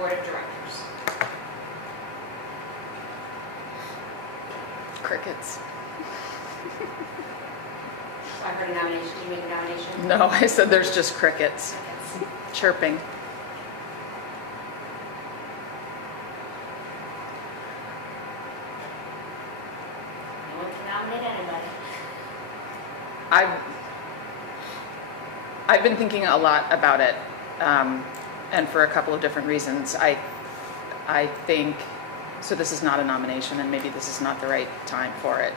Board of Directors. Crickets. So I heard a nomination. Did you make a nomination? No, I said there's just crickets Crickets. chirping. No one can nominate anybody. I've been thinking a lot about it, and for a couple of different reasons. I think, so this is not a nomination, and maybe this is not the right time for it.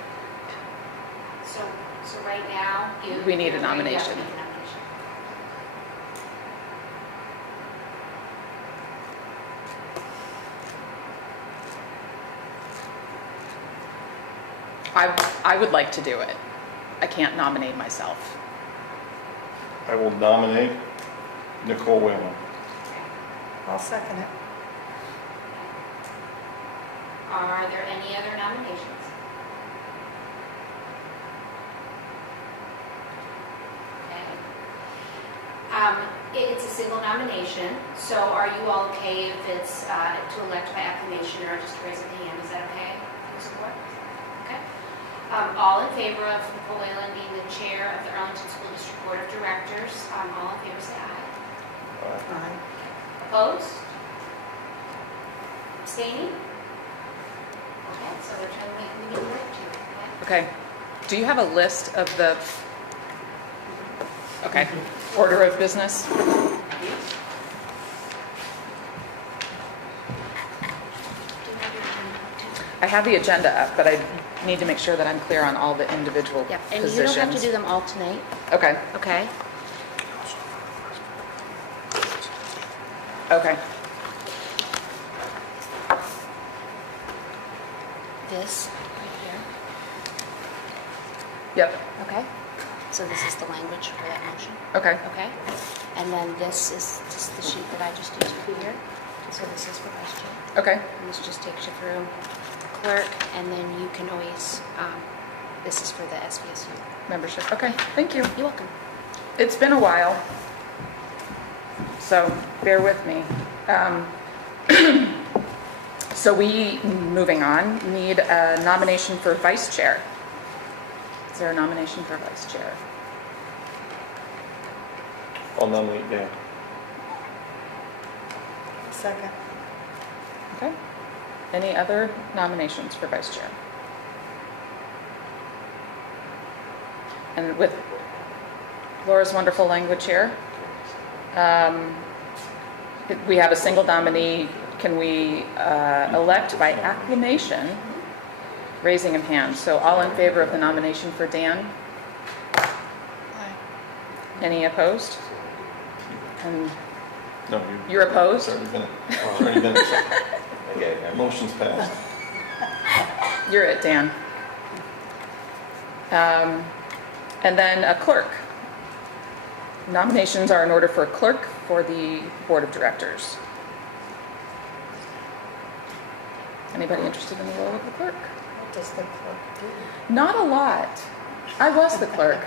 So right now, We need a you have to nomination. make a nomination. I would like to do it. I can't nominate myself. I will nominate Nicole Whalen. Okay. I'll second it. Are there any other nominations? Okay. It's a single nomination, so are you all okay if it's to elect by acclamation or just raise a hand? Is that okay? Your support? Okay. All in favor of Nicole Whalen being the chair of the Arlington School District Board of Directors, all in favor say aye. Aye. Opposed? Abstaining? Okay, so we're trying to make the meeting work too, okay? Okay. Do you have a list of the, okay, order of business? I have the agenda up, but I need to make sure that I'm clear on all the individual Yep, and positions. you don't have to do them all tonight, Okay, okay? okay. This right here, Yep, okay? So this is the language for that motion, okay, okay? And then this is just the sheet that I just used for here. So this is for vice chair. okay, And this just takes you through clerk, and then you can always, this is for the SVSU. membership, okay, thank you. You're welcome. It's been a while, so bear with me. So we, moving on, need a nomination for vice chair. Is there a nomination for vice chair? I'll nominate Dan. Second. Okay. Any other nominations for vice chair? And with Laura's wonderful language here, we have a single nominee. Can we elect by acclamation, raising of hands? So all in favor of the nomination for Dan? Aye. Any opposed? And No, you're opposed? it's already been accepted. Okay. Motion's passed. You're it, Dan. And then a clerk. Nominations are in order for a clerk for the board of directors. Anybody interested in the role of the clerk? What does the clerk do? Not a lot. I was the clerk.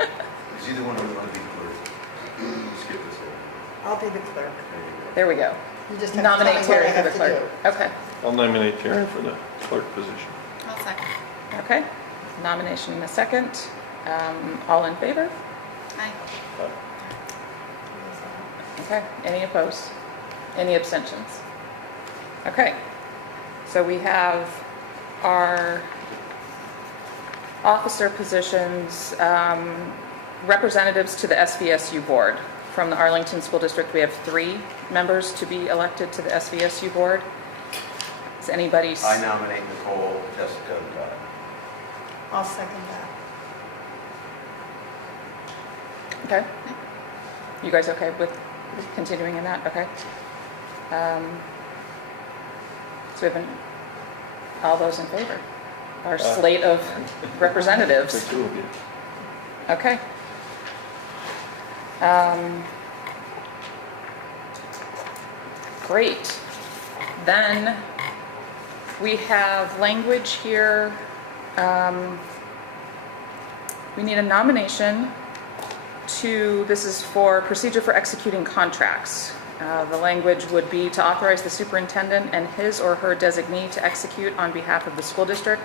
Is either one of you want to be clerk? Skip this one. I'll be the clerk. There we go. You just have to tell me Nominate what I Terry for have the to clerk. do. Okay. I'll nominate Terry for the clerk position. I'll second. Okay. Nomination in a second. All in favor? Aye. Okay. Any opposed? Any abstentions? Okay. So we have our officer positions, representatives to the SVSU board. From the Arlington School District, we have 3 members to be elected to the SVSU board. Is anybody? I nominate Nicole, Jessica, and Doug. I'll second that. Okay. You guys okay with continuing in that? Okay. So we have all those in favor? Our slate of representatives. The 2 of you. Okay. Great. Then we have language here. We need a nomination this is for procedure for executing contracts. The language would be to authorize the superintendent and his or her designee to execute on behalf of the school district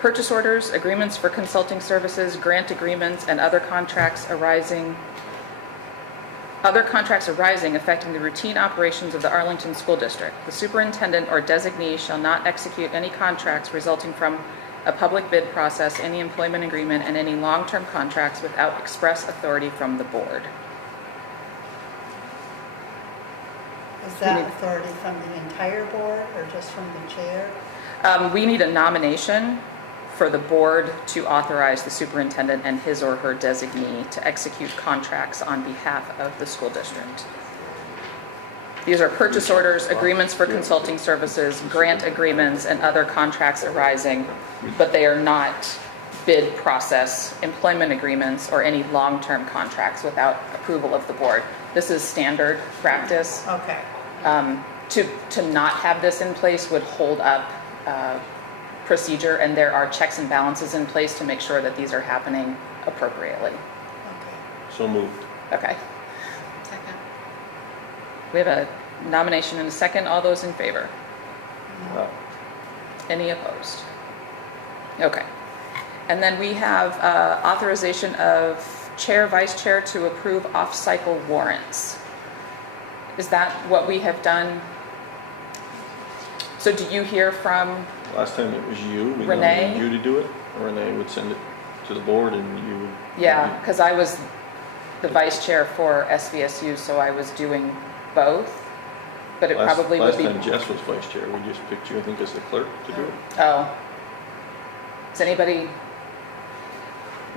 purchase orders, agreements for consulting services, grant agreements, and other contracts arising affecting the routine operations of the Arlington School District. The superintendent or designee shall not execute any contracts resulting from a public bid process, any employment agreement, and any long-term contracts without express authority from the board. Is that authority from the entire board or just from the chair? We need a nomination for the board to authorize the superintendent and his or her designee to execute contracts on behalf of the school district. These are purchase orders, agreements for consulting services, grant agreements, and other contracts arising, but they are not bid process, employment agreements, or any long-term contracts without approval of the board. This is standard practice. Okay. To not have this in place would hold up procedure, and there are checks and balances in place to make sure that these are happening appropriately. Okay. So moved. Okay. Second. We have a nomination and a second. All those in favor? Any opposed? Okay. And then we have authorization of chair, vice chair to approve off-cycle warrants. Is that what we have done? So do you hear from, Last time it was you. We Renee? nominated you to do it. Renee would send it to the board and you would. yeah, because I was the vice chair for SVSU, so I was doing both, but it probably would be. Last time Jess was vice chair, we just picked you, I think, as the clerk to do it. Oh. Does anybody,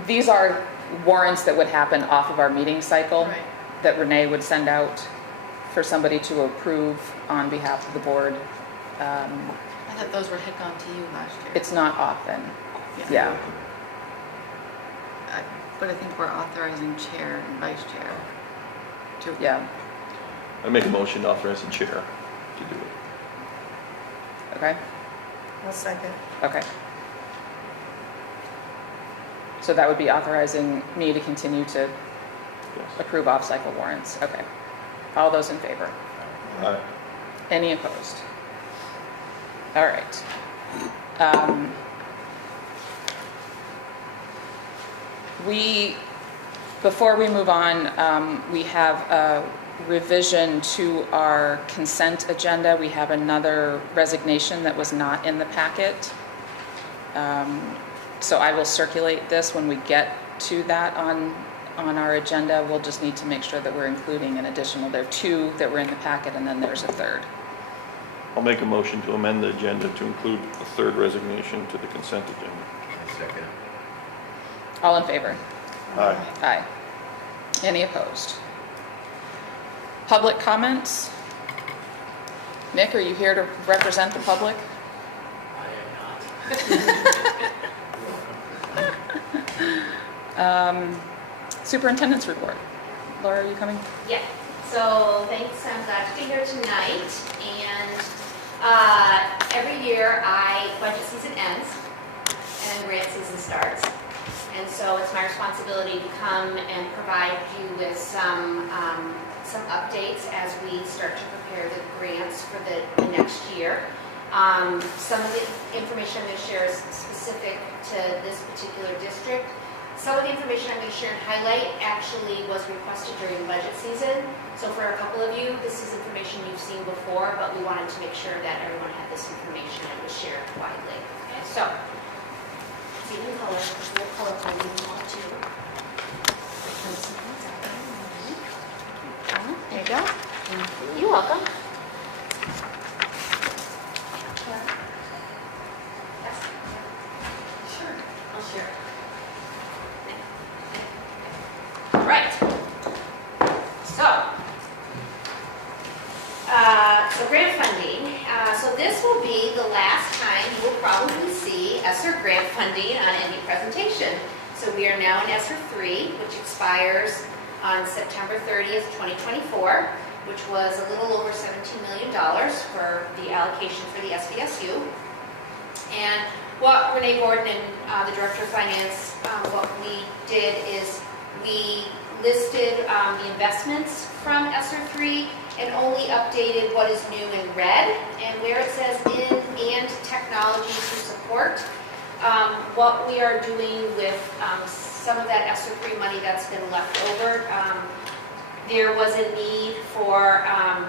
these are warrants that would happen off of our meeting cycle Right. that Renee would send out for somebody to approve on behalf of the board. I thought those had gone to you last year. It's not often, yeah. But I think we're authorizing chair and vice chair to. Yeah, I make a motion to authorize the chair to do it. okay, I'll second. okay. So that would be authorizing me to continue to Yes. approve off-cycle warrants, okay. All those in favor? Aye. Any opposed? All right. Before we move on, we have a revision to our consent agenda. We have another resignation that was not in the packet. So I will circulate this when we get to that on our agenda. We'll just need to make sure that we're including an additional, there are two that were in the packet and then there's a third. I'll make a motion to amend the agenda to include a third resignation to the consent agenda. Second. All in favor? Aye. Aye. Any opposed? Public comments? Nick, are you here to represent the public? Superintendent's report. Laura, are you coming? Yeah, so thanks, I'm glad to be here tonight, and every year budget season ends and grant season starts, and so it's my responsibility to come and provide you with some updates as we start to prepare the grants for the next year. Some of the information I'm going to share is specific to this particular district. Some of the information I'm going to share and highlight actually was requested during budget season. So for a couple of you, this is information you've seen before, but we wanted to make sure that everyone had this information and was shared widely. Okay, so, see in color, because we're color coding them all too. There you go. You're welcome. Yes. Sure, I'll share it. Right. So grant funding. So this will be the last time you will probably see ESSER grant funding on any presentation. So we are now in ESSER 3, which expires on September 30th, 2024, which was a little over $17 million for the allocation for the SVSU. And what Renee Gordon and the Director of Finance, what we did is we listed the investments from ESSER 3, and only updated what is new in red. And where it says in and technology to support, what we are doing with some of that ESSER 3 money that's been left over, there was a need for, I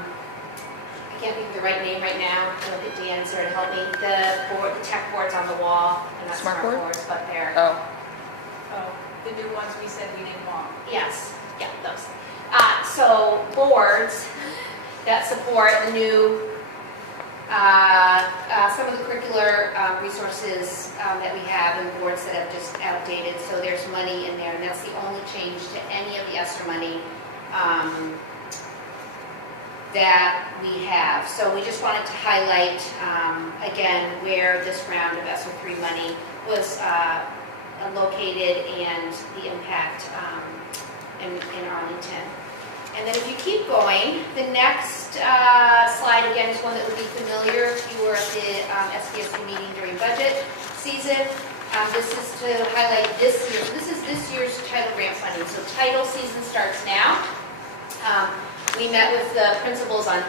can't think of the right name right now, I'll get Dan sort of help me, the tech boards on the wall, and not Smart smart board? boards, but they're, Oh, Oh, the new ones we said we didn't want. yes, yeah, those. So boards that support the new, some of the curricular resources that we have, and boards that have just outdated, so there's money in there, and that's the only change to any of the ESSER money that we have. So we just wanted to highlight, again, where this round of ESSER 3 money was located and the impact in Arlington. And then if you keep going, the next slide again is one that would be familiar if you were at the SVSU meeting during budget season. This is to highlight this year. So this is this year's title grant funding. So title season starts now. We met with the principals on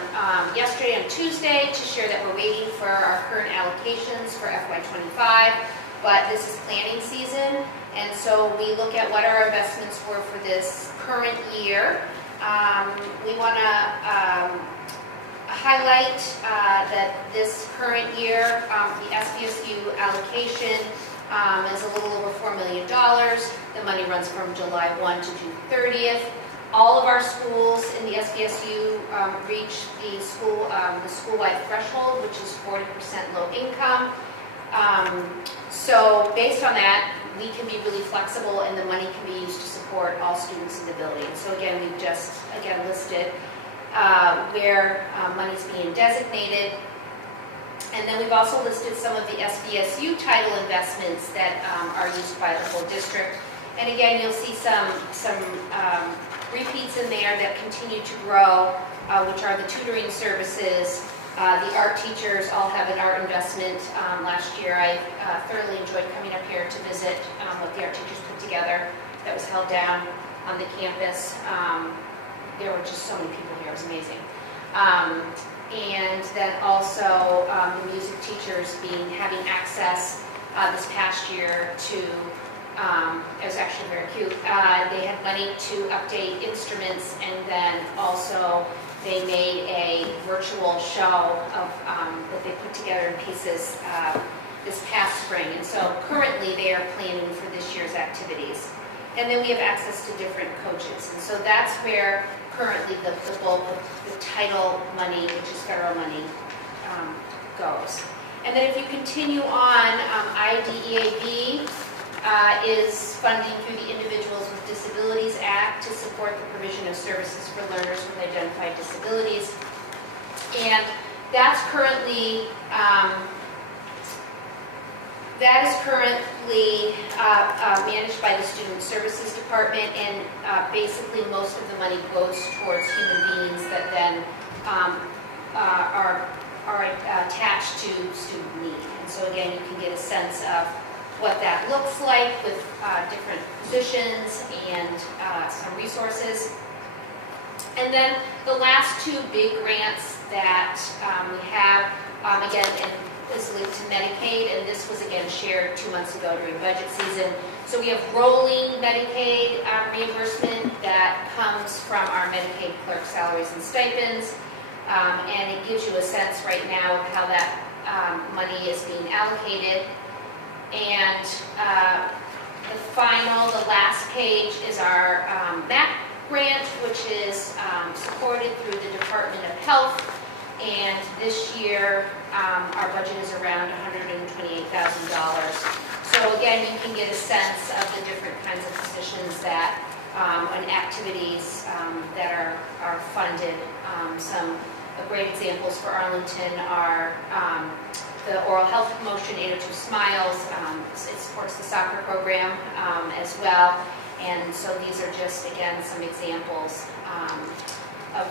yesterday and Tuesday to share that we're waiting for our current allocations for FY25, but this is planning season, and so we look at what our investments were for this current year. We want to highlight that this current year, the SVSU allocation is a little over $4 million. The money runs from July 1 to June 30th. All of our schools in the SVSU reach the school-wide threshold, which is 40% low income. So based on that, we can be really flexible, and the money can be used to support all students in the building. So again, we've just listed where money's being designated. And then we've also listed some of the SVSU title investments that are used by the whole district. And again, you'll see some repeats in there that continue to grow, which are the tutoring services. The art teachers all have an art investment. Last year, I thoroughly enjoyed coming up here to visit what the art teachers put together that was held down on the campus. There were just so many people here, it was amazing. And then also the music teachers having access this past year to, it was actually very cute. They had money to update instruments, and then also they made a virtual show of that they put together in pieces this past spring. And so currently they are planning for this year's activities. And then we have access to different coaches. And so that's where currently the bulk of the title money, which is federal money, goes. And then if you continue on, IDEAB is funding through the Individuals with Disabilities Act to support the provision of services for learners with identified disabilities. And that's currently managed by the Student Services Department, and basically most of the money goes towards human beings that then are attached to student need. And so again, you can get a sense of what that looks like with different positions and some resources. And then the last two big grants that we have, again, and is linked to Medicaid, and this was again shared 2 months ago during budget season. So we have rolling Medicaid reimbursement that comes from our Medicaid clerk salaries and stipends, and it gives you a sense right now of how that money is being allocated. And the last page is our MAP grant, which is supported through the Department of Health. And this year, our budget is around $128,000. So again, you can get a sense of the different kinds of positions that and activities that are funded. Some great examples for Arlington are the Oral Health Promotion 802 Smiles. It supports the soccer program as well. And so these are just, again, some examples of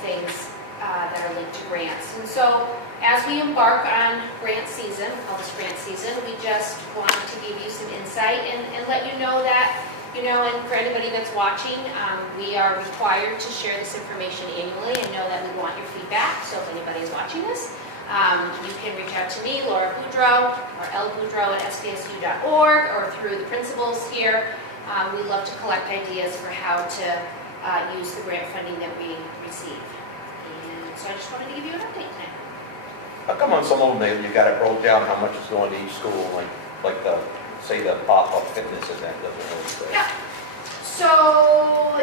things that are linked to grants. And so as we embark on grant season, all this grant season, we just wanted to give you some insight and let you know that You know, and for anybody that's watching, we are required to share this information annually and know that we want your feedback. So if anybody is watching this, you can reach out to me, Laura Boudreau, or lboudreau@svsu.org, or through the principals here. We love to collect ideas for how to use the grant funding that we receive. And so I just wanted to give you an update tonight. How come on some of them, you got it broke down how much is going to each school, like the, say the pop-up fitness event doesn't really say? Yeah. So,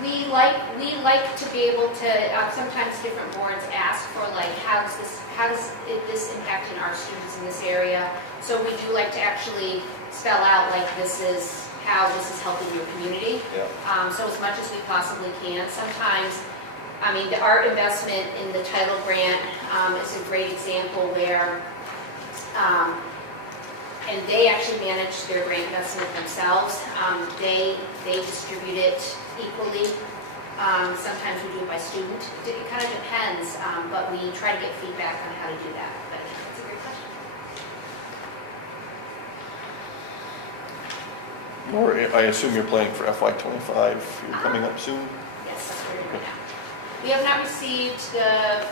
we like to be able to, sometimes different boards ask for like, how does this impact in our students in this area? So we do like to actually spell out like, this is how this is helping your community. Yeah. So as much as we possibly can. Sometimes, I mean, the art investment in the title grant is a great example where, and they actually manage their grant investment themselves. They distribute it equally. Sometimes we do it by student. It kind of depends, but we try to get feedback on how to do that. But it's a great question. Laura, I assume you're planning for FY25. You're coming up soon? Yes, that's where we're now. We have not received the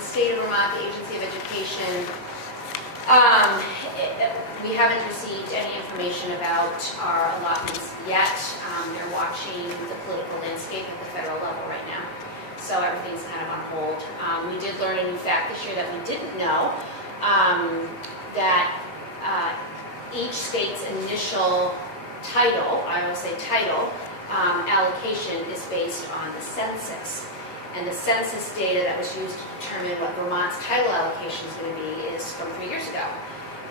State of Vermont, the Agency of Education. We haven't received any information about our allotments yet. They're watching the political landscape at the federal level right now. So everything's kind of on hold. We did learn a new fact this year that we didn't know, that each state's initial title, I will say title, allocation is based on the census. And the census data that was used to determine what Vermont's title allocation is going to be is from 3 years ago.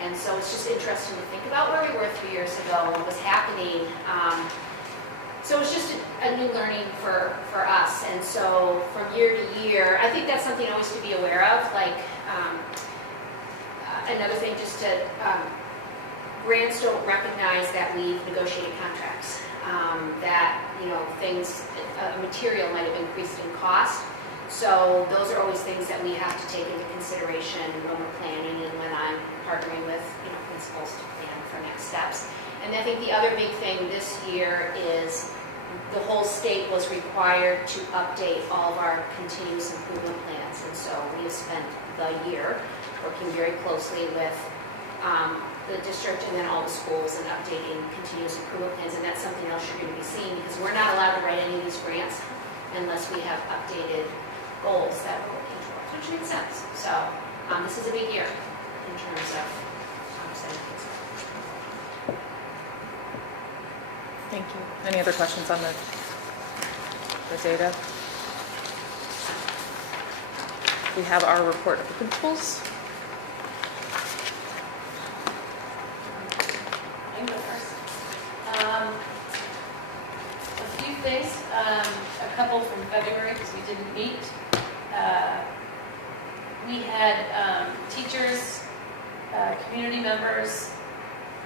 And so it's just interesting to think about where we were 3 years ago and what was happening. So it's just a new learning for us. And so from year to year, I think that's something always to be aware of. Like another thing, just to, grants don't recognize that we've negotiated contracts. That, you know, things, material might have increased in cost. So those are always things that we have to take into consideration when we're planning and when I'm partnering with, you know, principals to plan for next steps. And I think the other big thing this year is the whole state was required to update all of our continuous improvement plans. And so we have spent the year working very closely with the district and then all the schools and updating continuous improvement plans, and that's something else you're going to be seeing because we're not allowed to write any of these grants unless we have updated goals that we're working towards, which makes sense. So this is a big year in terms of setting things up. Thank you. Any other questions on the data? We have our report of the principals. I can go first. A few things, a couple from February because we didn't meet. We had teachers, community members,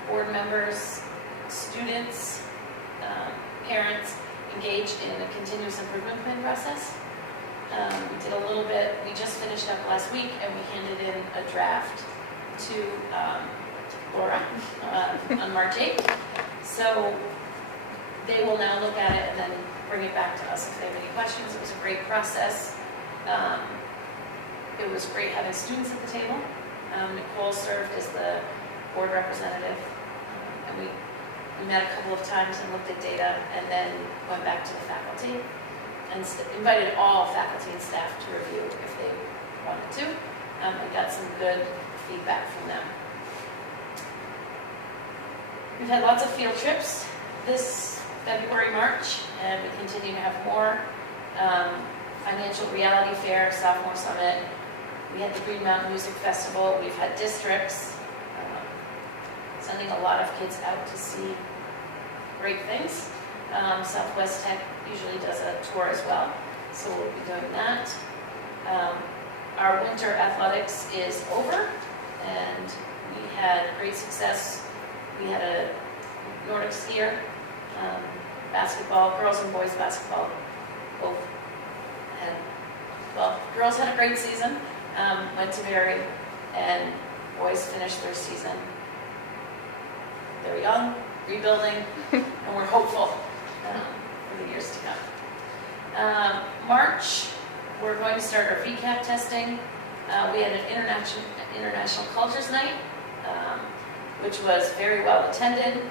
board members, students, parents engaged in the continuous improvement plan process. We did a little bit, we just finished up last week and we handed in a draft to Laura on March 8th. So they will now look at it and then bring it back to us if they have any questions. It was a great process. It was great having students at the table. Nicole served as the board representative, and we met a couple of times and looked at data and then went back to the faculty and invited all faculty and staff to review if they wanted to. And got some good feedback from them. We've had lots of field trips this February, March, and we continue to have more. Financial Reality Fair, Sophomore Summit. We had the Green Mountain Music Festival. We've had districts sending a lot of kids out to see great things. Southwest Tech usually does a tour as well, so we'll be doing that. Our winter athletics is over, and we had great success. We had a Nordic skier, basketball, girls and boys basketball, both had, well, girls had a great season, went to Barry, and boys finished their season They're young, rebuilding, and we're hopeful for the years to come. March, we're going to start our VCAP testing. We had an international cultures night, which was very well attended.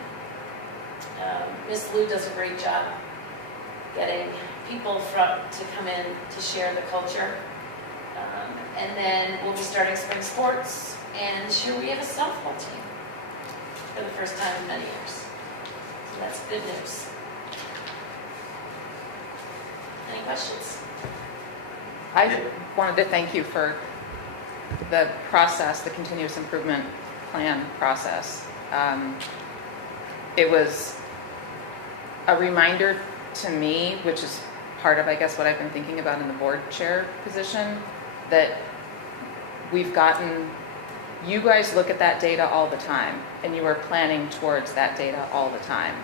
Miss Lou does a great job getting people to come in to share the culture. And then we'll be starting spring sports, and this year we have a softball team for the first time in many years. So that's good news. Any questions? I wanted to thank you for the process, the continuous improvement plan process. It was a reminder to me, which is part of, I guess, what I've been thinking about in the board chair position, that we've gotten, you guys look at that data all the time, and you are planning towards that data all the time.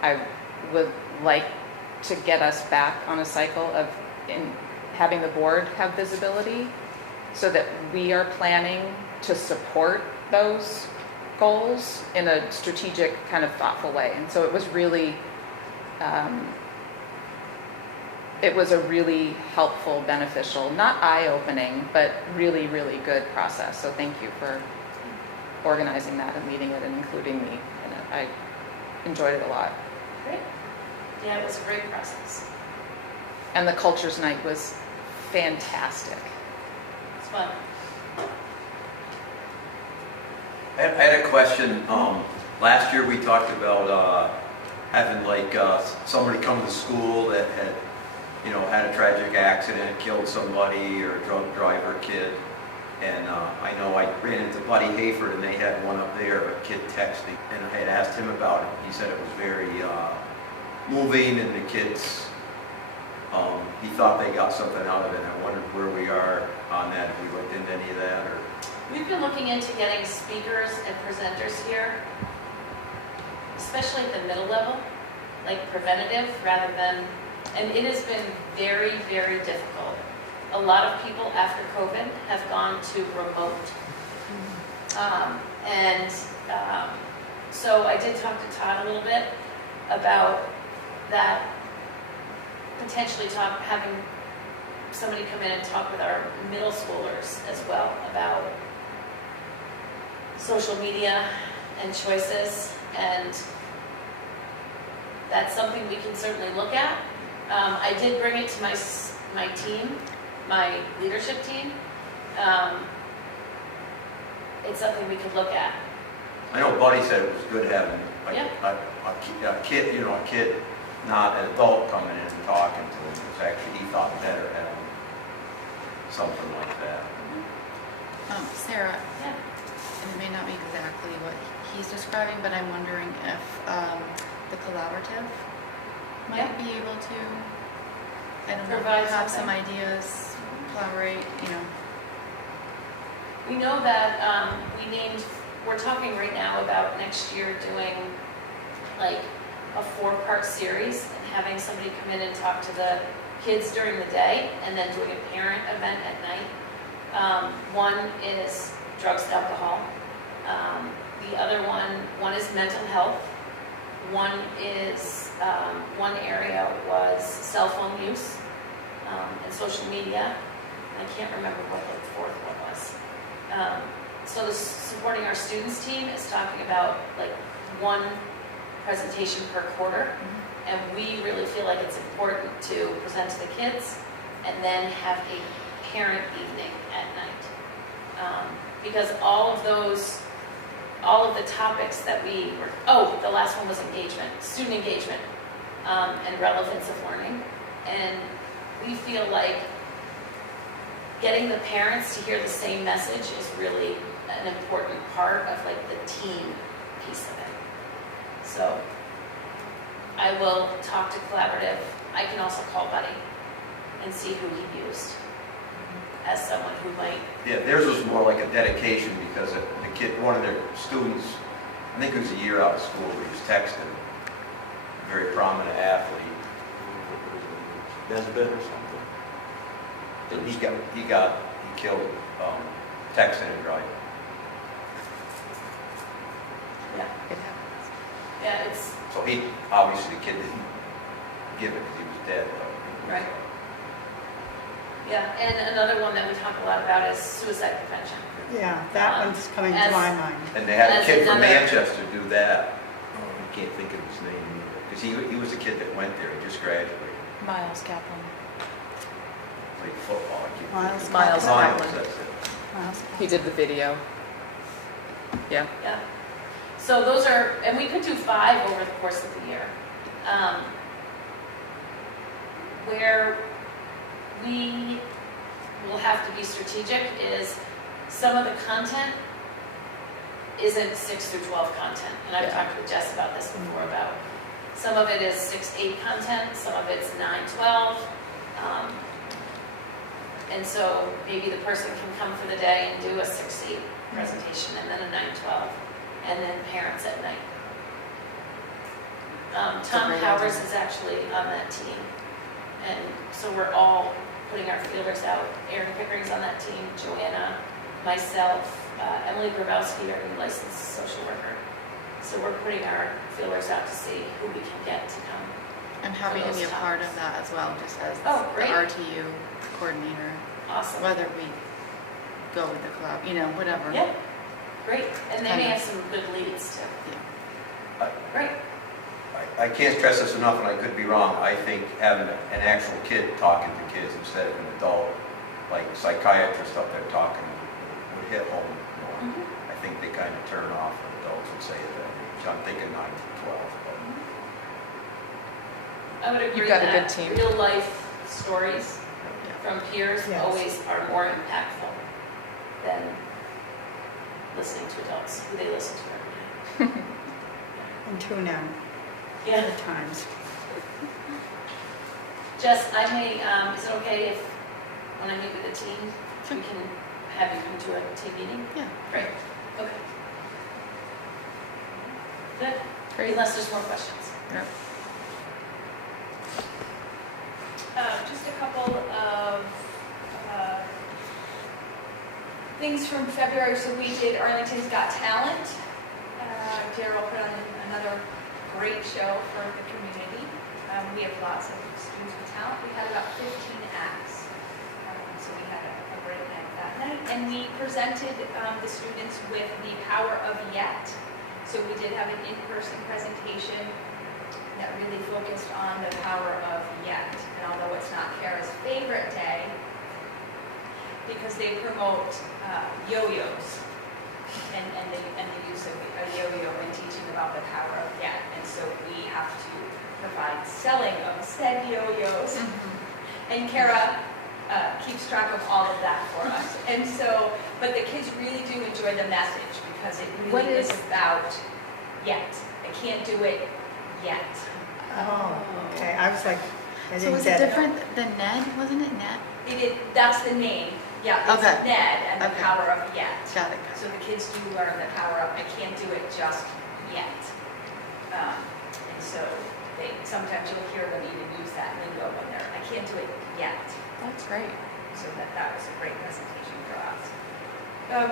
I would like to get us back on a cycle of having the board have visibility so that we are planning to support those goals in a strategic, kind of thoughtful way. And so it was really, a really helpful, beneficial, not eye-opening, but really, really good process. So thank you for organizing that and leading it and including me in it. I enjoyed it a lot. Great. Yeah, it was a great process. And the Cultures Night was fantastic. It's fun. I had a question. Last year we talked about having like somebody come to school that had, had a tragic accident, killed somebody, or a drunk driver kid. And I know I ran into Buddy Hayford, and they had one up there, a kid texting, and I had asked him about it. He said it was very moving, and the kids, he thought they got something out of it. I wondered where we are on that, if we looked into any of that, or... We've been looking into getting speakers and presenters here, especially at the middle level, like preventative rather than, and it has been very, very difficult. A lot of people after COVID have gone to remote. So I did talk to Todd a little bit about that, potentially having somebody come in and talk with our middle schoolers as well about social media and choices, and that's something we can certainly look at. I did bring it to my team, my leadership team. It's something we could look at. I know Buddy said it was good having Yeah. a kid, not an adult coming in and talking to him. It's actually, he thought better having something like that. Sarah, Yeah. and it may not be exactly what he's describing, but I'm wondering if the collaborative might be able to, I don't know, Provide have some something. ideas, collaborate, We know that we're talking right now about next year doing like a 4-part series and having somebody come in and talk to the kids during the day, and then doing a parent event at night. One is drugs and alcohol. The other one is mental health. One area was cell phone use and social media. I can't remember what the fourth one was. So the supporting our students team is talking about like one presentation per quarter, and we really feel like it's important to present to the kids and then have a parent evening at night. Because all of the topics that the last one was engagement, student engagement, and relevance of learning. And we feel like getting the parents to hear the same message is really an important part of like the team piece of it. So I will talk to collaborative. I can also call Buddy and see who he used as someone who might. Yeah, theirs was more like a dedication because the kid, one of their students, I think it was a year out of school, but he was texting, a very prominent athlete. Nesbitt or something? And he killed texting and driving. Yeah. It happens. Yeah, it's, So he, obviously the kid didn't give it because he was dead, though. right. Yeah, and another one that we talk a lot about is suicide prevention. Yeah, that one's coming to as- my mind. And they had a That's kid from another- Manchester do that. Oh, I can't think of his name either. Because he was the kid that went there, he just graduated, Miles Kaplan. played football. I can't Miles think of- Miles Miles, Kaplan. that's it. Miles. He did the video. Yeah. Yeah. So those are, and we could do 5 over the course of the year. Where we will have to be strategic is some of the content isn't 6 through 12 content. And I've Yeah. talked with Jess about this before about some of it is 6-8 content, some of it's 9-12. And so maybe the person can come for the day and do a 6-8 presentation and then a 9-12, and then parents at night. Tom great Powers idea. is actually on that team. And so we're all putting our feelers out. Erin Pickering's on that team, Joanna, myself, Emily Grabowski, our new licensed social worker. So we're putting our feelers out to see who we can get to come. I'm happy to those be a part topics. of that as well, just as Oh, the great. RTU coordinator, Awesome. whether we go with the club, whatever. Yeah, great. And they may Kind have some good leads too. Yeah. Great. I can't stress this enough, and I could be wrong. I think having an actual kid talking to kids instead of an adult, like psychiatrist up there talking, would hit home more. Mhm. I think they kind of turn off when adults would say that. So I'm thinking 9 to 12. I would agree You've got a good that team. real life stories from peers Yes. always are more impactful than listening to adults who they listen to every day. And tune in Yeah. at times. Jess, I may, is it okay if, when I meet with the team, we can have you come to a team meeting? Yeah. Great, okay. Good, Great. unless there's more questions. Yeah. Just a couple of things from February. So we did Arlington's Got Talent. Daryl put on another great show for the community. We have lots of students with talent. We had about 15 acts. So we had a great night that night. And we presented the students with the power of yet. So we did have an in-person presentation that really focused on the power of yet. And although it's not Kara's favorite day, because they promote yo-yos and the use of a yo-yo and teaching about the power of yet. And so we have to provide selling of said yo-yos. And Kara keeps track of all of that for us. And so, but the kids really do enjoy the message because it What really is is- about yet. I can't do it yet. Oh, okay, I was like, I So didn't was it get it. different than Ned? Wasn't it Ned? That's the name. Yeah, it's Okay. Ned and the Okay. power of yet. Got it. So the kids do learn the power of, I can't do it just yet. And so sometimes you'll hear them even use that lingo when they're, I can't do it yet. That's great. So that was a great presentation for us.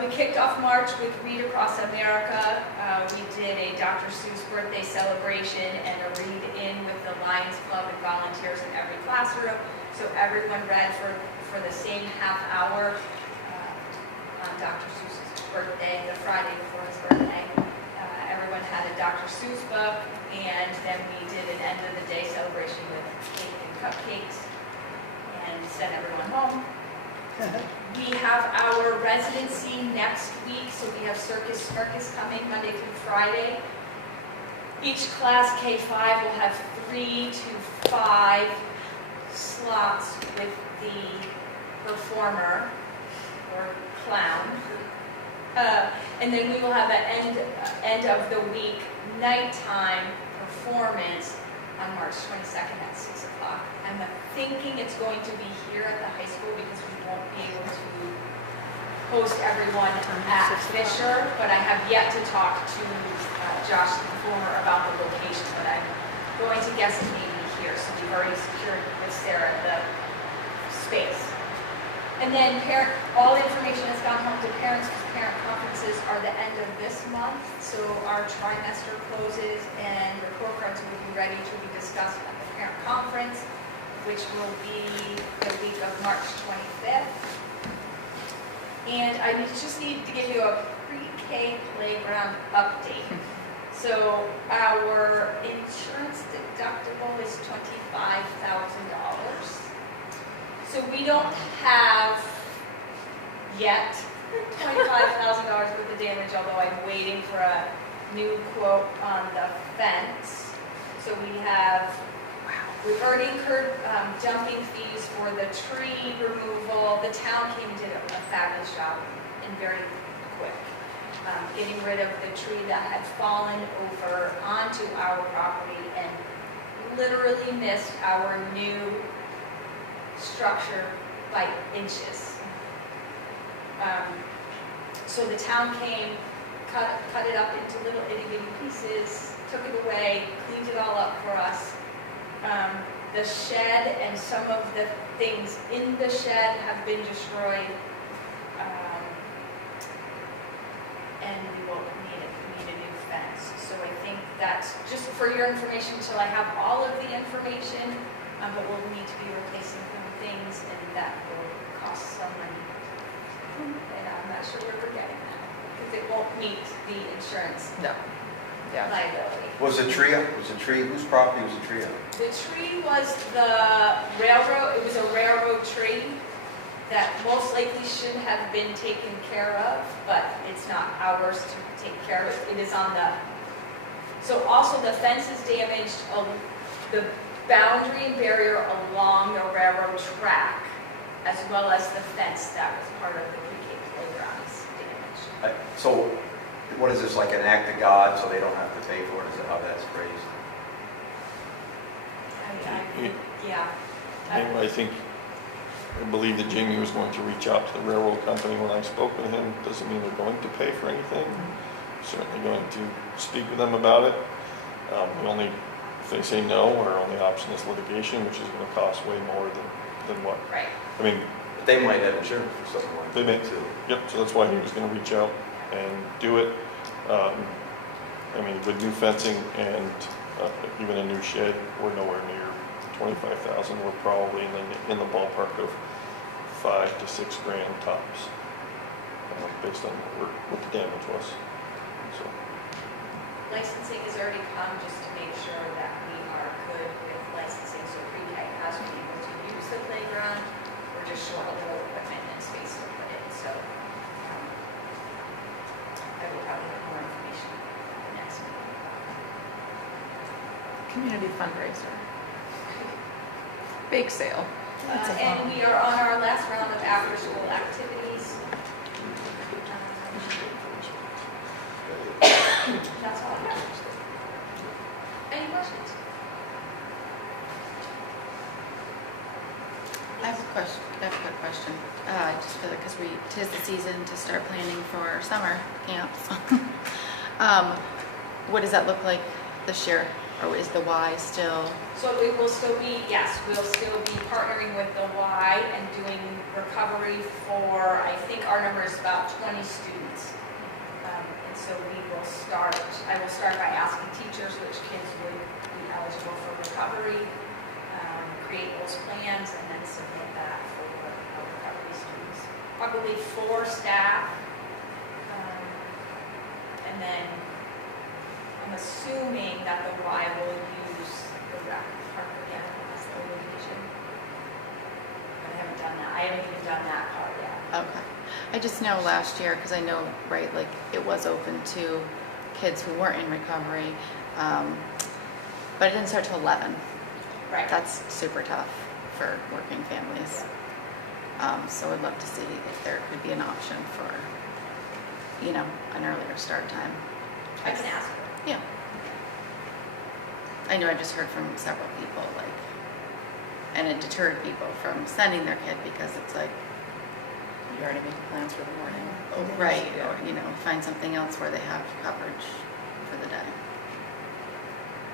We kicked off March with Read Across America. We did a Dr. Seuss birthday celebration and a read-in with the Lions Club and volunteers in every classroom. So everyone read for the same half hour on Dr. Seuss's birthday, the Friday before his birthday. Everyone had a Dr. Seuss book, and then we did an end of the day celebration with cake and cupcakes and sent everyone home. We have our residency next week, so we have Circus coming Monday through Friday. Each class, K-5, will have 3 to 5 slots with the performer or clown. And then we will have an end of the week nighttime performance on March 22nd at 6 o'clock. I'm thinking it's going to be here at the high school because we won't be able to host everyone at Fisher, but I have yet to talk to Josh, the performer, about the location, but I'm going to guess it may be here, so we've already secured with Sarah the space. And And then all information has gone home to parents, because parent conferences are the end of this month. So our trimester closes and report cards will be ready to be discussed at the parent conference, which will be the week of March 25th. And I just need to give you a pre-K playground update. So our insurance deductible is $25,000. So we don't have yet $25,000 worth of damage, although I'm waiting for a new quote on the fence. So we've already incurred dumping fees for the tree removal. The town came and did a fabulous job and very quick. Getting rid of the tree that had fallen over onto our property and literally missed our new structure by inches. So the town came, cut it up into little itty bitty pieces, took it away, cleaned it all up for us. The shed and some of the things in the shed have been destroyed. And we will need a new fence. So I think that's just for your information until I have all of the information, but we'll need to be replacing some things and that will cost some money. And I'm not sure where we're getting that, because it won't meet the insurance No. Yeah. liability. Was a tree, whose property was the tree on? The tree was the railroad, it was a railroad tree that most likely should have been taken care of, but it's not ours to take care of. It is on the, so also the fence is damaged, the boundary and barrier along the railroad track, as well as the fence that was part of the pre-K playground is damaged. So what is this, like an act of God, so they don't have to pay for it? Is that how that's phrased? Yeah. I believe that Jamie was going to reach out to the railroad company when I spoke with him. Doesn't mean they're going to pay for anything. Certainly going to speak with them about it. If they say no, our only option is litigation, which is going to cost way more than what. Right. I mean, They might have insurance for something like they that may too. Yep, so that's why he was going to reach out and do it. With new fencing and even a new shed, we're nowhere near 25,000. We're probably in the ballpark of $5 to $6 grand tops, based on what the damage was. So Licensing has already come just to make sure that we are good with licensing, so pre-K has been able to use the playground. We're just short a little equipment and space to put in, so I will probably have more information next meeting. Community fundraiser. Bake sale. And we are on our last round of after-school activities. That's all I have. Any questions? I have a question, I have a quick question, just because tis the season to start planning for summer camps. What does that look like this year, or is the Y still? So we will still be, yes, we'll still be partnering with the Y and doing recovery for, I think our number is about 20 students. And so I will start by asking teachers which kids would be eligible for recovery, create those plans, and then submit that for our recovery students. Probably 4 staff, and then I'm assuming that the Y will use the rec park again as the location. But I haven't done that. I haven't even done that part yet. Okay. I just know last year, because I know, right, like it was open to kids who weren't in recovery, but it didn't start till 11. Right. That's super tough for working families. So I'd love to see if there could be an option for, an earlier start time. I can ask. Yeah. I know I just heard from several people, and it deterred people from sending their kid because it's like, You already made plans for the morning. right, Yeah. or, find something else where they have coverage for the day.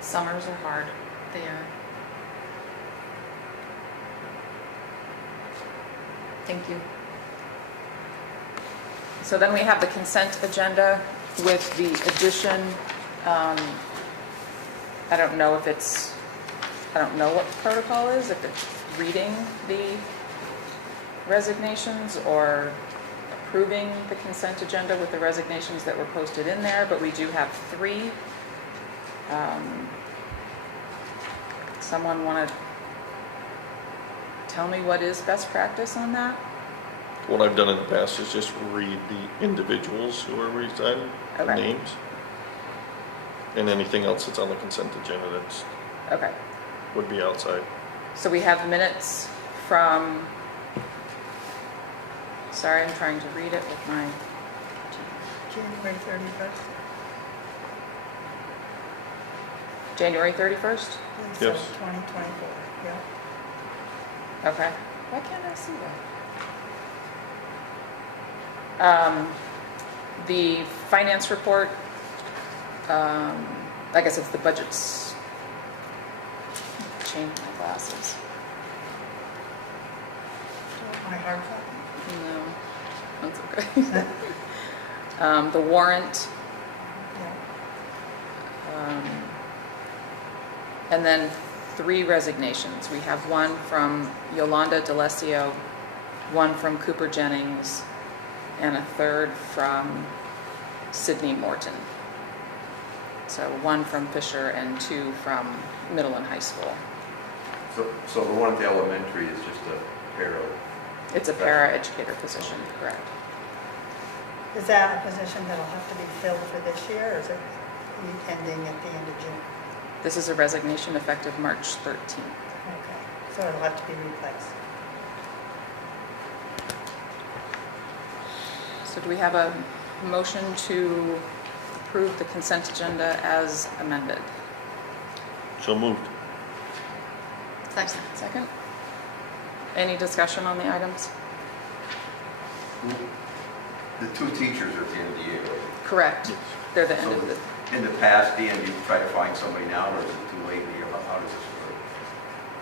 Summers are hard. They are. Thank you. So then we have the consent agenda with the addition, I don't know what the protocol is, if it's reading the resignations or approving the consent agenda with the resignations that were posted in there, but we do have 3. Someone want to tell me what is best practice on that? What I've done in the past is just read the individuals who are resigning, the Okay. names, and anything else that's on the consent agenda that's, Okay, would be outside. so we have minutes from, sorry, I'm trying to read it with my, January 31st? January 31st? Yes. 2024, yeah. Okay. Why can't I see that? The finance report, I guess it's the budgets. Change my glasses. My hard copy? No, that's okay. The warrant, Yeah. and then 3 resignations. We have one from Yolanda D'Alessio, one from Cooper Jennings, and a 3rd from Sydney Morton. So 1 from Fisher and 2 from middle and high school. So the one at the elementary is just a para. It's a para-educator position, correct? Is that a position that'll have to be filled for this year, or is it ending at the end of June? This is a resignation effective March 13th. Okay, so it'll have to be replaced. So do we have a motion to approve the consent agenda as amended? So moved. Second? Any discussion on the items? The 2 teachers are at the end of the year, right? Correct. Yes. They're the end of the, In the past, Dan, you try to find somebody now, or is it too late in the year? How does this work?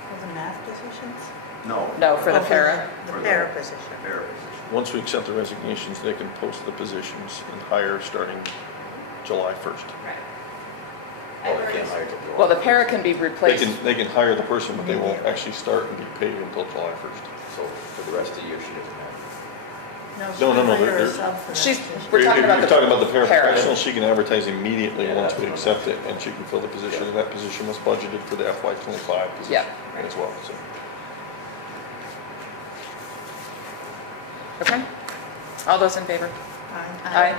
For the math positions? no, for the Oh, para. The For the- para position. Para position. Once we accept the resignations, they can post the positions and hire starting July 1st. Right. Oh, they can't hire till July. Well, the para can be They replaced. they can hire the person, but they won't actually start and be paid until July 1st. So for the rest of the year, she doesn't have. No, no, no, Hire they're- a sub for that She's- position. We're talking about You're the talking about the para. paraprofessional, she can advertise immediately Yeah, once that's we what I'm- accept it, and she can fill the position, and that position was budgeted for the FY '25 Yeah. position as well, so. Okay? All those in favor? Aye.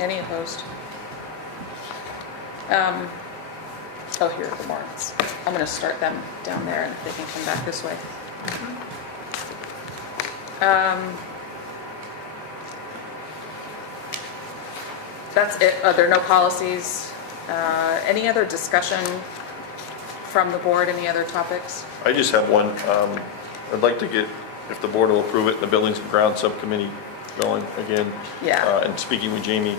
Any opposed? Oh, here are the warrants. I'm going to start them down there and they can come back this way. That's it. There are no policies. Any other discussion from the board? Any other topics? I just have one, I'd like to get, if the board will approve it, the Buildings and Grounds Subcommittee going again. Yeah. And speaking with Jamie,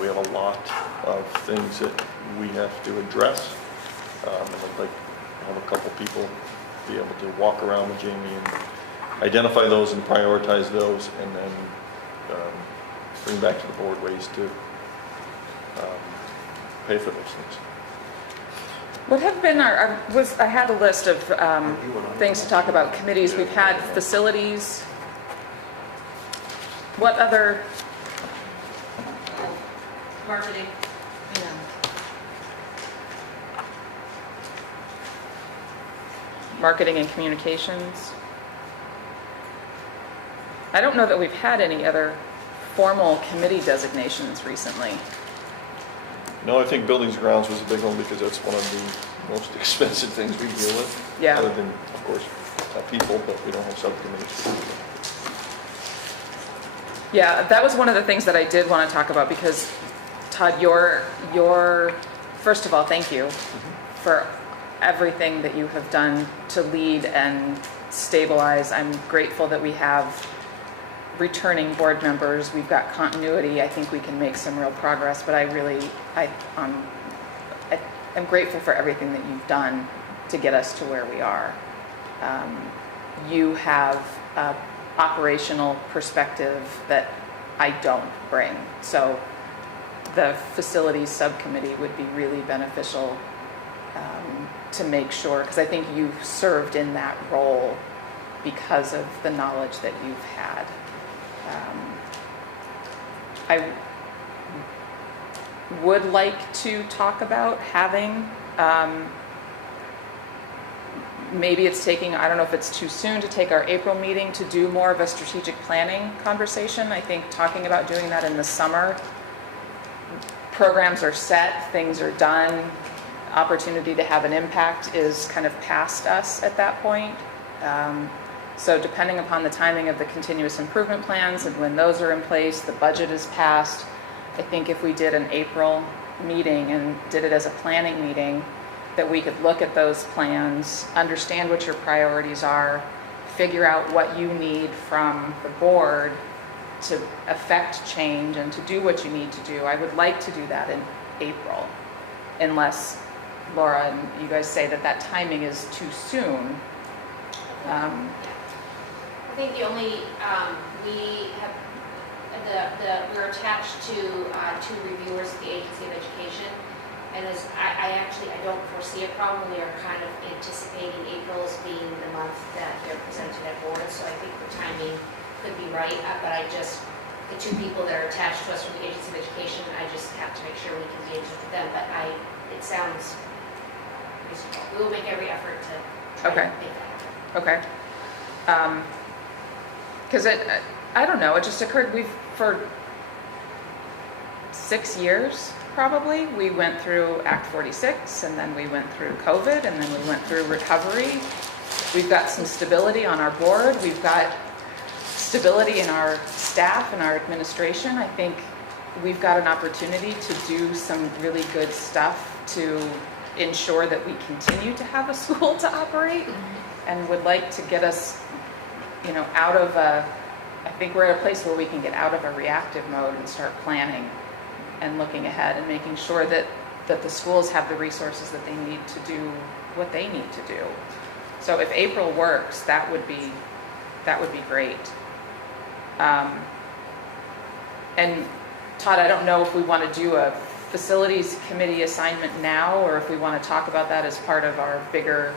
we have a lot of things that we have to address. And I'd like to have a couple people be able to walk around with Jamie and identify those and prioritize those, and then bring back to the board ways to pay for those things. What have been I had a list of things to talk about, committees. We've had facilities. What other, Marketing. marketing and communications? I don't know that we've had any other formal committee designations recently. No, I think Buildings and Grounds was a big one because that's one of the most expensive things we deal with. Yeah. Other than, of course, people, but we don't have subcommittees for people. Yeah, that was one of the things that I did want to talk about because, Todd, first of all, thank you for everything that you have done to lead and stabilize. I'm grateful that we have returning board members. We've got continuity. I think we can make some real progress, but I'm grateful for everything that you've done to get us to where we are. You have an operational perspective that I don't bring. So the facilities subcommittee would be really beneficial to make sure, because I think you've served in that role because of the knowledge that you've had. I would like to talk about having, maybe it's taking, I don't know if it's too soon to take our April meeting to do more of a strategic planning conversation. I think talking about doing that in the summer, programs are set, things are done, opportunity to have an impact is kind of past us at that point. So depending upon the timing of the continuous improvement plans and when those are in place, the budget is passed. I think if we did an April meeting and did it as a planning meeting, that we could look at those plans, understand what your priorities are, figure out what you need from the board to affect change and to do what you need to do. I would like to do that in April, unless Laura and you guys say that that timing is too soon. I think the only, we have, we're attached to two reviewers at the Agency of Education. And as I don't foresee a problem. We are kind of anticipating April as being the month that they're presented to that board. So I think the timing could be right. But the two people that are attached to us from the Agency of Education, I just have to make sure we can be in touch with them. But it sounds reasonable. We will make every effort to try to make that happen. Okay. Because I don't know, it just occurred, for 6 years, probably, we went through Act 46, and then we went through COVID, and then we went through recovery. We've got some stability on our board. We've got stability in our staff and our administration. I think we've got an opportunity to do some really good stuff to ensure that we continue to have a school to operate, and would like to get us, out of I think we're at a place where we can get out of a reactive mode and start planning and looking ahead and making sure that the schools have the resources that they need to do what they need to do. So if April works, that would be great. And Todd, I don't know if we want to do a facilities committee assignment now, or if we want to talk about that as part of our bigger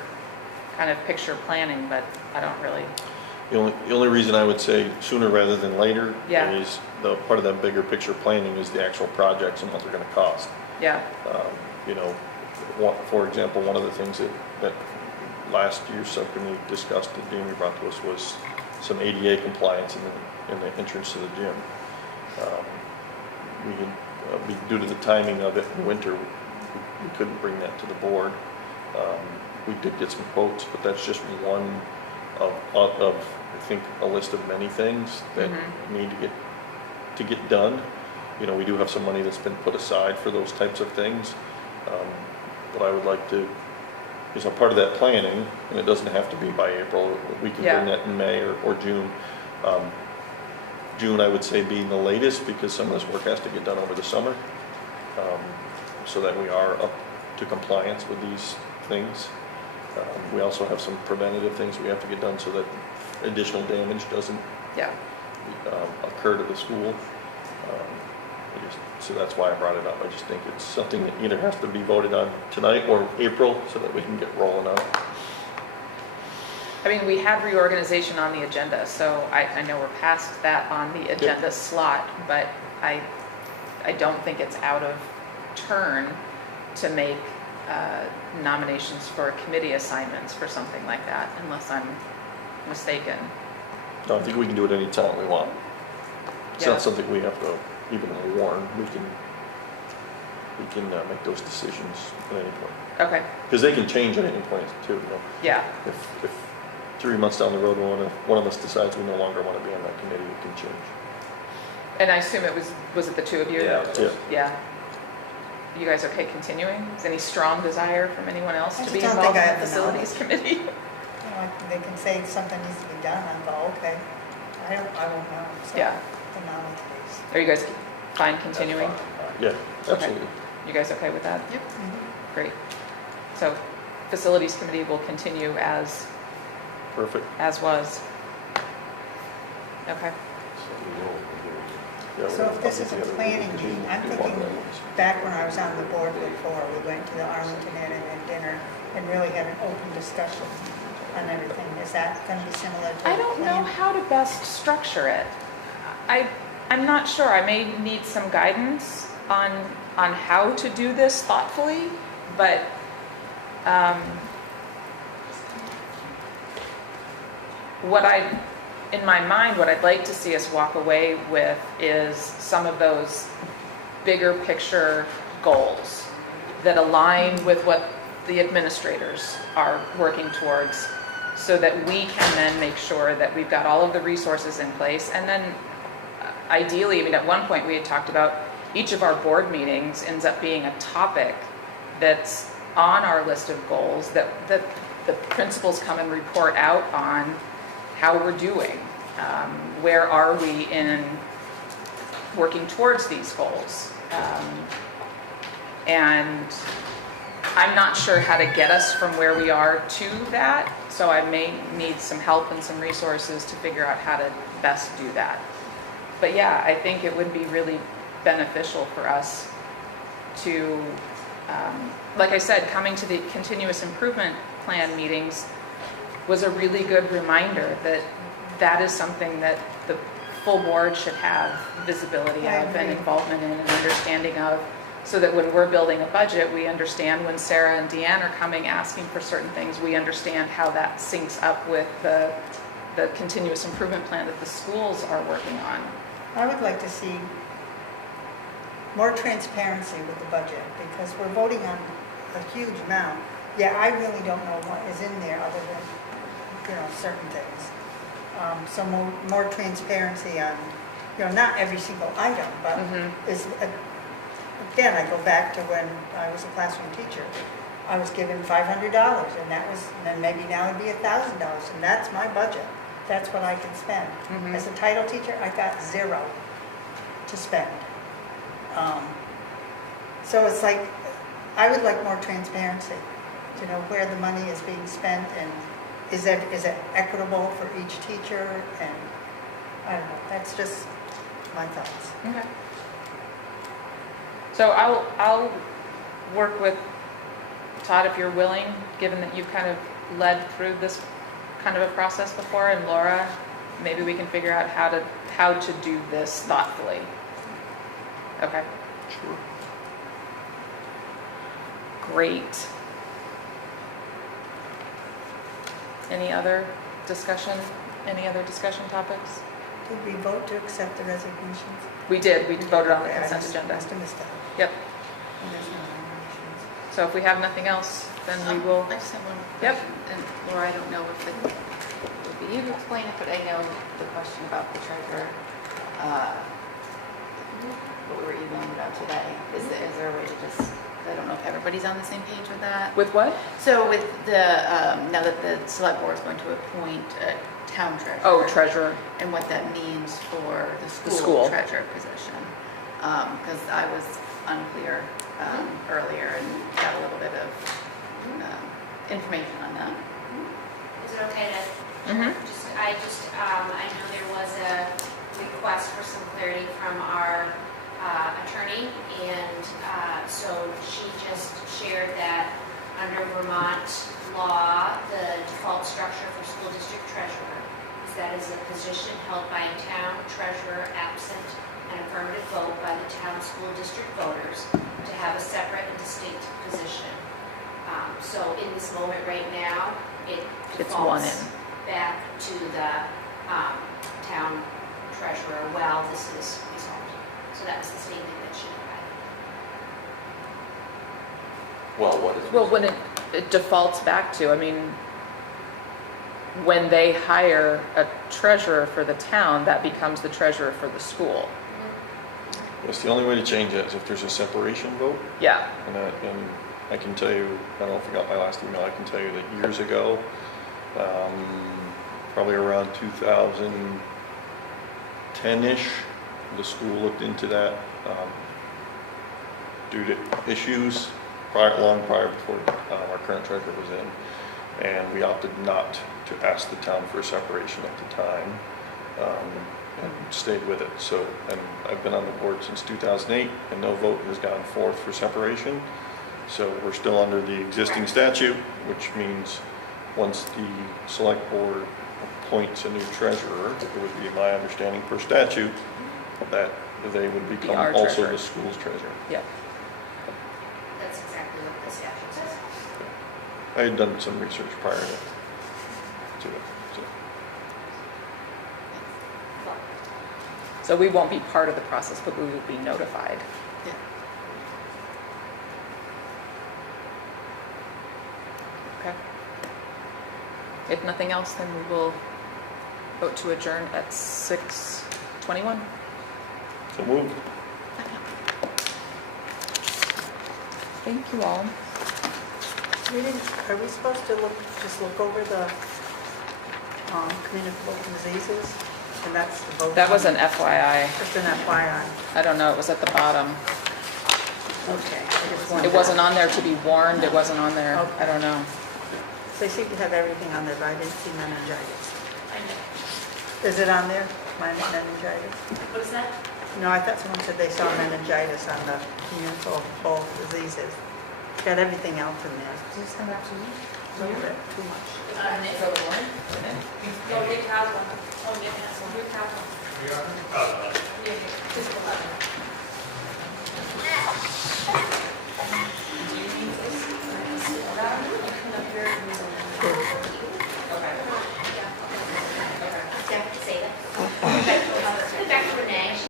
kind of picture planning, but I don't really. The only reason I would say sooner rather than later Yeah. is the part of that bigger picture planning is the actual projects and what they're going to cost. Yeah. For example, one of the things that last year's subcommittee discussed that Jamie brought to us was some ADA compliance in the entrance to the gym. Due to the timing of it in winter, we couldn't bring that to the board. We did get some quotes, but that's just one of I think a list of many things that need to get done. We do have some money that's been put aside for those types of things. What I would like to is a part of that planning, and it doesn't have to be by April. We can bring that in May or June. June, I would say, being the latest, because some of this work has to get done over the summer, so that we are up to compliance with these things. We also have some preventative things we have to get done so that additional damage doesn't occur to the school. So that's why I brought it up. I just think it's something that either has to be voted on tonight or April so that we can get rolling on it. I mean, we had reorganization on the agenda, so I know we're past that on the agenda slot, but I don't think it's out of turn to make nominations for committee assignments for something like that, unless I'm mistaken. No, I think we can do it any time we want. It's not something we have to even warn. We can make those decisions at any point. Okay. Because they can change at any point too. Yeah. If 3 months down the road one of us decides we no longer want to be on that committee, it can change. And I assume was it the two of you? Yeah. Yeah. You guys okay continuing? Is any strong desire from anyone else I to just be don't involved think I in the have the facilities committee? They can say something needs to be done, and go, okay. I won't know. So Yeah. the knowledge base. Are you guys fine continuing? Yeah, absolutely. You guys okay with that? Yep. Great. So facilities committee will continue as Perfect. was. Okay. Yeah, So if this is a the other planning people meeting, I'm do thinking one-on-ones. back when I was on the board before, we went to the Arlington Inn and had dinner and really had an open discussion on everything. Is that going to be similar to? I don't know how to best structure it. I'm not sure. I may need some guidance on how to do this thoughtfully, but in my mind, what I'd like to see us walk away with is some of those bigger picture goals that align with what the administrators are working towards, so that we can then make sure that we've got all of the resources in place. And then ideally, I mean, at one point we had talked about each of our board meetings ends up being a topic that's on our list of goals that the principals come and report out on how we're doing. Where are we in working towards these goals? And I'm not sure how to get us from where we are to that, so I may need some help and some resources to figure out how to best do that. But yeah, I think it would be really beneficial for us to, like I said, coming to the continuous improvement plan meetings was a really good reminder that that is something that the full board should have visibility I of and agree. involvement in and understanding of, so that when we're building a budget, we understand when Sarah and Deanne are coming asking for certain things, we understand how that syncs up with the continuous improvement plan that the schools are working on. I would like to see more transparency with the budget, because we're voting on a huge amount. Yeah, I really don't know what is in there other than, certain things. So more transparency on, not every single item, but is, again, I go back to when I was a classroom teacher. I was given $500, and then maybe now it'd be $1,000, and that's my budget. That's what I can spend. As a title teacher, I got $0 to spend. So it's like, I would like more transparency, to know where the money is being spent, and is it equitable for each teacher, and I don't know, that's just my thoughts. Okay. So I'll work with Todd if you're willing, given that you've kind of led through this kind of a process before, and Laura, maybe we can figure out how to do this thoughtfully. Okay. Sure. Great. Any other discussion topics? Did we vote to accept the resignations? We did. We voted on the Okay, I consent must- agenda. Must have missed that. Yep. And there's no nominations. So if we have nothing else, then we will. I just have one Yep. question. And Laura, I don't know if it would be you to explain it, but I know the question about the treasurer, what we were emailing about today. Is there a way to just, I don't know if everybody's on the same page with that? With what? So with the, now that the select board is going to appoint a town treasurer. Oh, treasurer. And what that means for the school. school treasurer position. Because I was unclear earlier and got a little bit of information on that. Is it okay to, Mm-hmm. I know there was a request for some clarity from our attorney, and so she just shared that under Vermont law, the default structure for school district treasurer is that is a position held by a town treasurer absent an affirmative vote by the town school district voters to have a separate and distinct position. So in this moment right now, it It's one defaults in. back to the town treasurer while this is resolved. So that was the statement that she provided. Well, what is it? Well, when it defaults back to, I mean, when they hire a treasurer for the town, that becomes the treasurer for the school. Yes, the only way to change that is if there's a separation vote. Yeah. And I can tell you, I don't know if you got my last email, I can tell you that years ago, probably around 2010-ish, the school looked into that due to issues long prior before our current treasurer was in. And we opted not to ask the town for a separation at the time. and stayed with it. So, and I've been on the board since 2008, and no vote has gone forth for separation. So we're still under the existing statute, which means once the select board appoints a new treasurer, it would be my understanding per statute that they would become our also treasurer. the school's treasurer. Yep. That's exactly what the statute says. I had done some research prior to it. So. So we won't be part of the process, but we will be notified. Yeah. Okay. If nothing else, then we will vote to adjourn at 6:21. So moved. Thank you all. Are we supposed to just look over the communicable diseases? And that's the vote? That was an FYI. Just an FYI. I don't know, it was at the bottom. Okay. I just wanted It wasn't on there to be warned, it wasn't on there, Okay. I don't know. They seem to have everything on there, but I didn't see meningitis. I know. Is it on there, meningitis? What is that? No, I thought someone said they saw meningitis on the communicable diseases. Got everything else in there. Just come back to me. A little bit too much. For the warrant? No, Nick has one. Oh, yeah, that's one. Nick has one. Yeah, just 11.